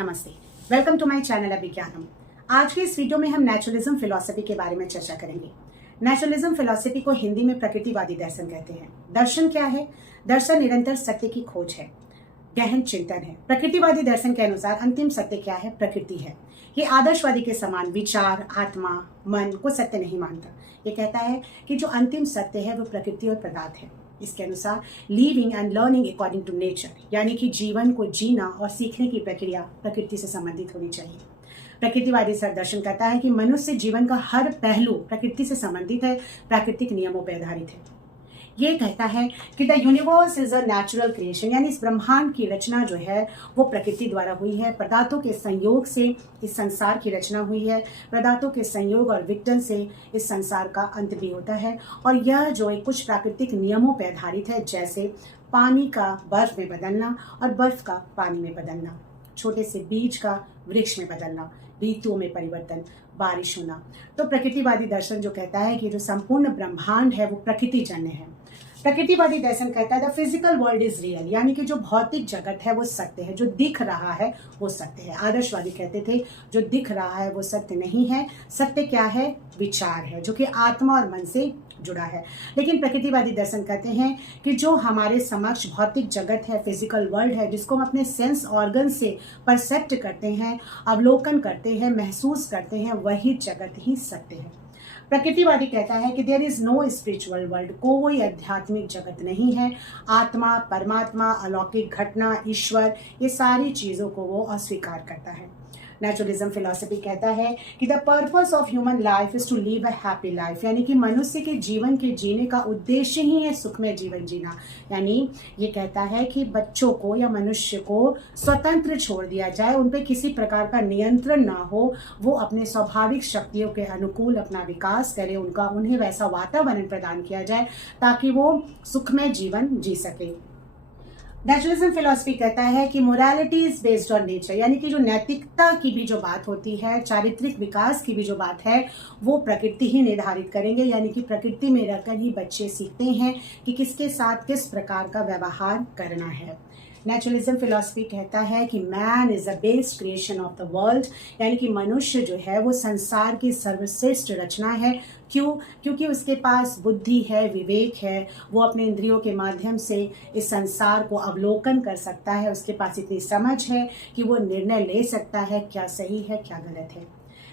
नमस्ते, welcome to my channel अभिज्ञानम। आज के इस वीडियो में हम नेचुरलिज्म फिलॉसफी के बारे में चर्चा करेंगे। नेचुरलिज्म फिलॉसफी को हिंदी में प्रकृतिवादी दर्शन कहते हैं। दर्शन क्या है? दर्शन निरंतर सत्य की खोज है, गहन चिंतन है। प्रकृतिवादी दर्शन के अनुसार अंतिम सत्य क्या है? प्रकृति है। ये आदर्शवादी के समान विचार, आत्मा, मन को सत्य नहीं मानता। ये कहता है कि जो अंतिम सत्य है वो प्रकृति और पदार्थ है। इसके अनुसार living and learning according to nature, यानी कि जीवन को जीना और सीखने की प्रक्रिया प्रकृति से संबंधित होनी चाहिए। प्रकृतिवादी दर्शन कहता है कि मनुष्य जीवन का हर पहलू प्रकृति से संबंधित है, प्राकृतिक नियमों पर आधारित है। ये कहता है कि the universe is a natural creation, यानी इस ब्रह्मांड की रचना जो है वो प्रकृति द्वारा हुई है। पदार्थों के संयोग से इस संसार की रचना हुई है। पदार्थों के संयोग और विघटन से इस संसार का अंत भी होता है। और यह जो है कुछ प्राकृतिक नियमों पर आधारित है, जैसे पानी का बर्फ में बदलना और बर्फ का पानी में बदलना, छोटे से बीज का वृक्ष में बदलना, ऋतुओं में परिवर्तन, बारिश होना। तो प्रकृतिवादी दर्शन जो कहता है कि जो संपूर्ण ब्रह्मांड है वो प्रकृति जन्य है। प्रकृतिवादी दर्शन कहता है the physical world is real, यानी कि जो भौतिक जगत है वो सत्य है, जो दिख रहा है वो सत्य है। आदर्शवादी कहते थे जो दिख रहा है वो सत्य नहीं है, सत्य क्या है? विचार है, जो कि आत्मा और मन से जुड़ा है। लेकिन प्रकृतिवादी दर्शन कहते हैं कि जो हमारे समक्ष भौतिक जगत है, फिजिकल वर्ल्ड है, जिसको हम अपने सेंस ऑर्गन से परसेप्ट करते हैं, अवलोकन करते हैं, महसूस करते हैं, वही जगत ही सत्य है। प्रकृतिवादी कहता है कि there is no spiritual world, कोई आध्यात्मिक जगत नहीं है। आत्मा, परमात्मा, अलौकिक घटना, ईश्वर, ये सारी चीज़ों को वो अस्वीकार करता है। नेचुरलिज्म फिलॉसफी कहता है कि the purpose of human life is to live a happy life, यानी कि मनुष्य के जीवन के जीने का उद्देश्य ही है सुखमय जीवन जीना। यानी ये कहता है कि बच्चों को या मनुष्य को स्वतंत्र छोड़ दिया जाए, उन पर किसी प्रकार का नियंत्रण ना हो, वो अपने स्वाभाविक शक्तियों के अनुकूल अपना विकास करें, उन्हें वैसा वातावरण प्रदान किया जाए ताकि वो सुखमय जीवन जी सके। नेचुरलिज्म फिलॉसफी कहता है कि morality is based on nature, यानी कि जो नैतिकता की भी जो बात होती है, चारित्रिक विकास की भी जो बात है, वो प्रकृति ही निर्धारित करेंगे। यानी कि प्रकृति में रहकर ही बच्चे सीखते हैं कि किसके साथ किस प्रकार का व्यवहार करना है। नेचुरलिज्म फिलॉसफी कहता है कि man is the best creation of the world, यानी कि मनुष्य जो है वो संसार की सर्वश्रेष्ठ रचना है। क्यों? क्योंकि उसके पास बुद्धि है, विवेक है, वो अपने इंद्रियों के माध्यम से इस संसार को अवलोकन कर सकता है। उसके पास इतनी समझ है कि वो निर्णय ले सकता है क्या सही है क्या गलत है।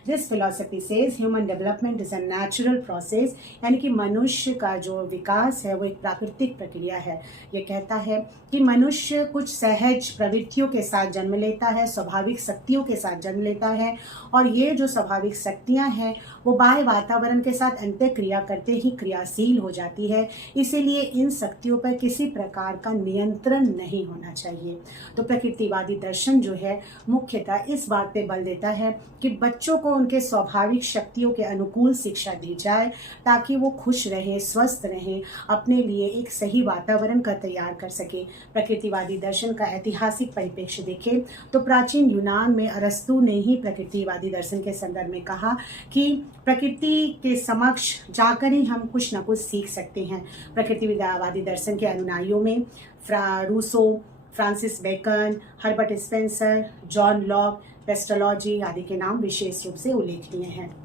This philosophy says human development is a natural process, यानी कि मनुष्य का जो विकास है वो एक प्राकृतिक प्रक्रिया है। ये कहता है कि मनुष्य कुछ सहज प्रवृत्तियों के साथ जन्म लेता है, स्वाभाविक शक्तियों के साथ जन्म लेता है, और ये जो स्वाभाविक शक्तियां हैं वो बाह्य वातावरण के साथ अंतःक्रिया करते ही क्रियाशील हो जाती है। इसीलिए इन शक्तियों पर किसी प्रकार का नियंत्रण नहीं होना चाहिए। तो प्रकृतिवादी दर्शन जो है मुख्यतः इस बात पे बल देता है कि बच्चों को उनके स्वाभाविक शक्तियों के अनुकूल शिक्षा दी जाए ताकि वो खुश रहें, स्वस्थ रहें, अपने लिए एक सही वातावरण का तैयार कर सके। प्रकृतिवादी दर्शन का ऐतिहासिक परिप्रेक्ष्य देखें तो प्राचीन यूनान में अरस्तु ने ही प्रकृतिवादी दर्शन के संदर्भ में कहा कि प्रकृति के समक्ष जाकर ही हम कुछ न कुछ सीख सकते हैं। प्रकृतिवादी दर्शन के अनुयायियों में Rousseau, Francis Bacon, Herbert Spencer, John Locke, Pestalozzi आदि के नाम विशेष रूप से उल्लेखनीय हैं।